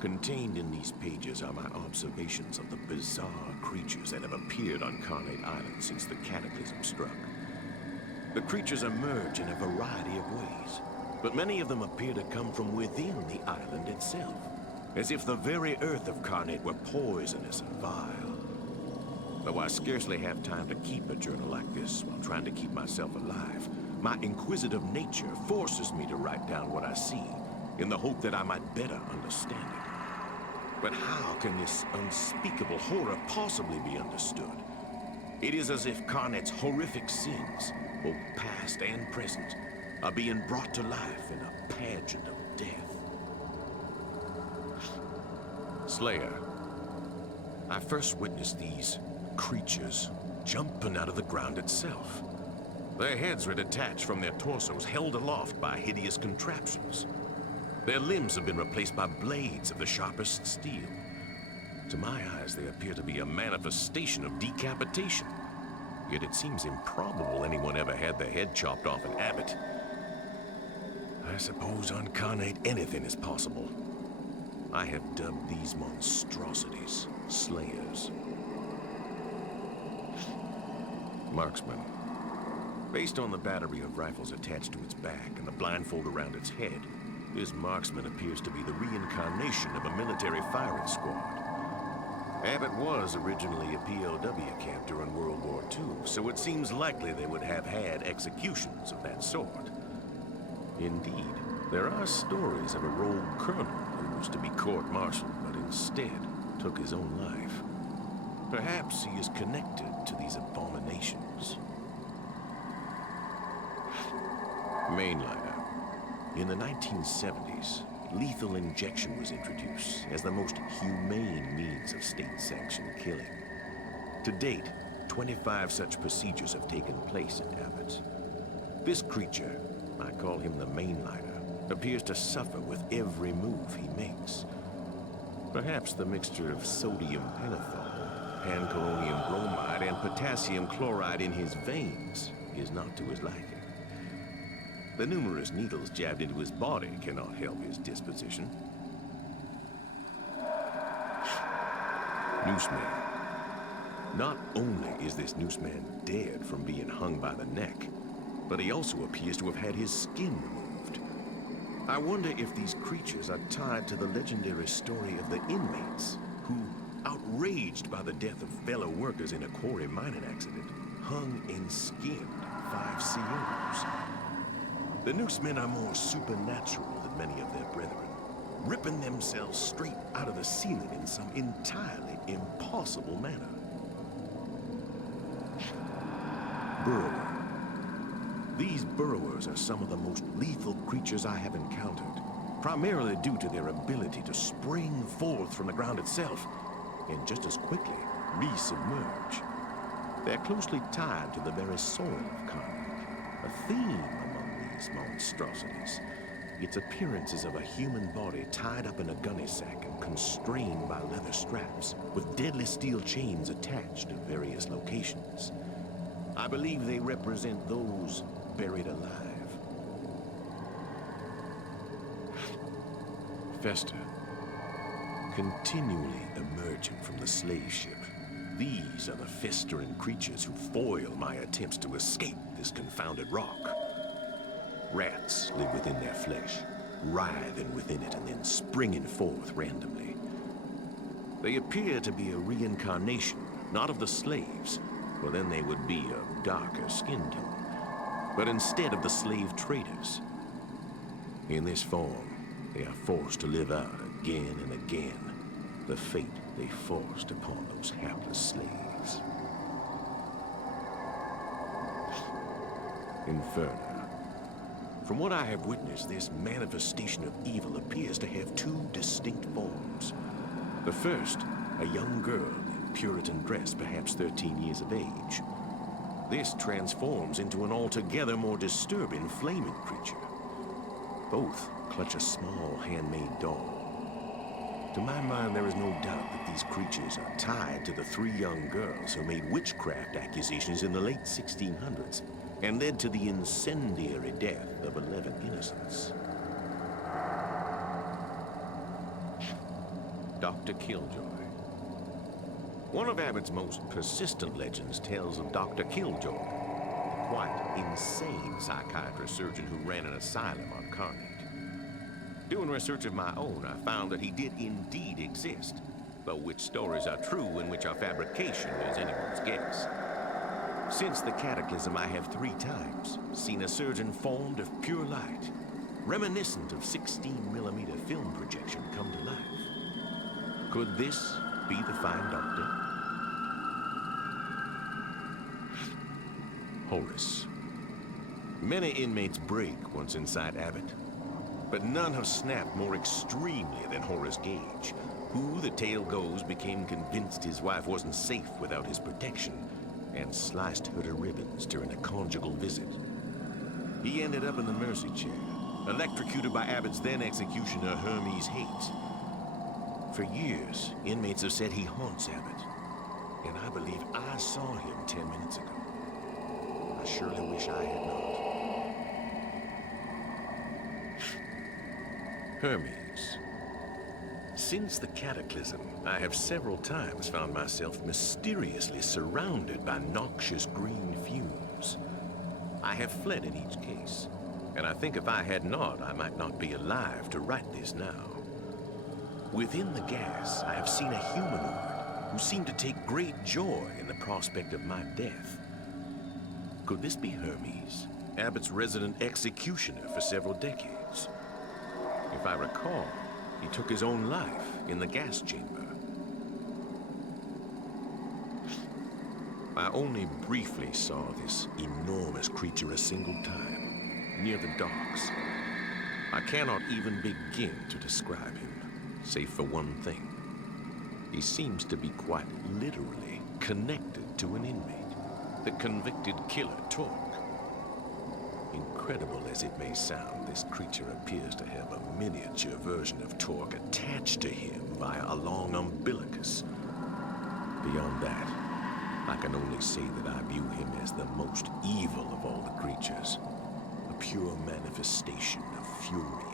Contained in these pages are my observations of the bizarre creatures that have appeared on Carnate Island since the cataclysm struck. The creatures emerge in a variety of ways, but many of them appear to come from within the island itself, as if the very earth of Carnate were poisonous and vile. Though I scarcely have time to keep a journal like this while trying to keep myself alive, my inquisitive nature forces me to write down what I see, in the hope that I might better understand it. But how can this unspeakable horror possibly be understood? It is as if Carnate's horrific sins, both past and present, are being brought to life in a pageant of death. Slayer. I first witnessed these creatures jumping out of the ground itself. Their heads were detached from their torsos, held aloft by hideous contraptions. Their limbs have been replaced by blades of the sharpest steel. To my eyes, they appear to be a manifestation of decapitation. Yet it seems improbable anyone ever had their head chopped off in habit. I suppose on Carnate anything is possible. I have dubbed these monstrosities Slayers. Marksman. Based on the battery of rifles attached to its back and the blindfold around its head, this marksman appears to be the reincarnation of a military firing squad. Abbott was originally a POW camp during World War II, so it seems likely they would have had executions of that sort. Indeed, there are stories of a rogue colonel who was to be court-martialed, but instead took his own life. Perhaps he is connected to these abominations. Mainliner. In the 1970s, lethal injection was introduced as the most humane means of state-sanctioned killing. To date, 25 such procedures have taken place in Abbott. This creature, I call him the Mainliner, appears to suffer with every move he makes. Perhaps the mixture of sodium pentothal, pancuronium bromide, and potassium chloride in his veins is not to his liking. The numerous needles jabbed into his body cannot help his disposition. Nooseman. Not only is this Nooseman dead from being hung by the neck, but he also appears to have had his skin removed. I wonder if these creatures are tied to the legendary story of the inmates who, outraged by the death of fellow workers in a quarry mining accident, hung and skinned 5 COs. The Noosemen are more supernatural than many of their brethren, ripping themselves straight out of the ceiling in some entirely impossible manner. Burrower. These burrowers are some of the most lethal creatures I have encountered, primarily due to their ability to spring forth from the ground itself and just as quickly resubmerge. They're closely tied to the very soil of Carnate, a theme these monstrosities. Its appearance is of a human body tied up in a gunny sack and constrained by leather straps, with deadly steel chains attached in various locations. I believe they represent those buried alive. Fester. Continually emerging from the slave ship, these are the festering creatures who foil my attempts to escape this confounded rock. Rats live within their flesh, writhing within it and then springing forth randomly. They appear to be a reincarnation, not of the slaves, for then they would be of darker skin tone, but instead of the slave traders. In this form, they are forced to live out again and again the fate they forced upon those hapless slaves. Inferno. From what I have witnessed, this manifestation of evil appears to have 2 distinct forms. The first, a young girl in Puritan dress, perhaps 13 years of age. This transforms into an altogether more disturbing flaming creature. Both clutch a small handmade doll. To my mind, there is no doubt that these creatures are tied to the 3 young girls who made witchcraft accusations in the late 1600s and led to the incendiary death of 11 innocents. Dr. Killjoy. One of Abbott's most persistent legends tells of Dr. Killjoy, the quite insane psychiatrist-surgeon who ran an asylum on Carnate. Doing research of my own, I found that he did indeed exist, but which stories are true and which are fabrication is anyone's guess. Since the cataclysm, I have 3 times seen a surgeon formed of pure light, reminiscent of 16mm film projection come to life. Could this be the fine doctor? Horace. Many inmates break once inside Abbott, but none have snapped more extremely than Horace Gage, who, the tale goes, became convinced his wife wasn't safe without his protection and sliced her to ribbons during a conjugal visit. He ended up in the mercy chair, electrocuted by Abbott's then executioner Hermes Haight. For years, inmates have said he haunts Abbott, and I believe I saw him 10 minutes ago. I surely wish I had not. Hermes. Since the cataclysm, I have several times found myself mysteriously surrounded by noxious green fumes. I have fled in each case, and I think if I had not, I might not be alive to write this now. Within the gas, I have seen a humanoid who seemed to take great joy in the prospect of my death. Could this be Hermes, Abbott's resident executioner for several decades? If I recall, he took his own life in the gas chamber. I only briefly saw this enormous creature a single time, near the docks. I cannot even begin to describe him, save for one thing. He seems to be quite literally connected to an inmate, the convicted killer Torque. Incredible as it may sound, this creature appears to have a miniature version of Torque attached to him via a long umbilicus. Beyond that, I can only say that I view him as the most evil of all the creatures, a pure manifestation of fury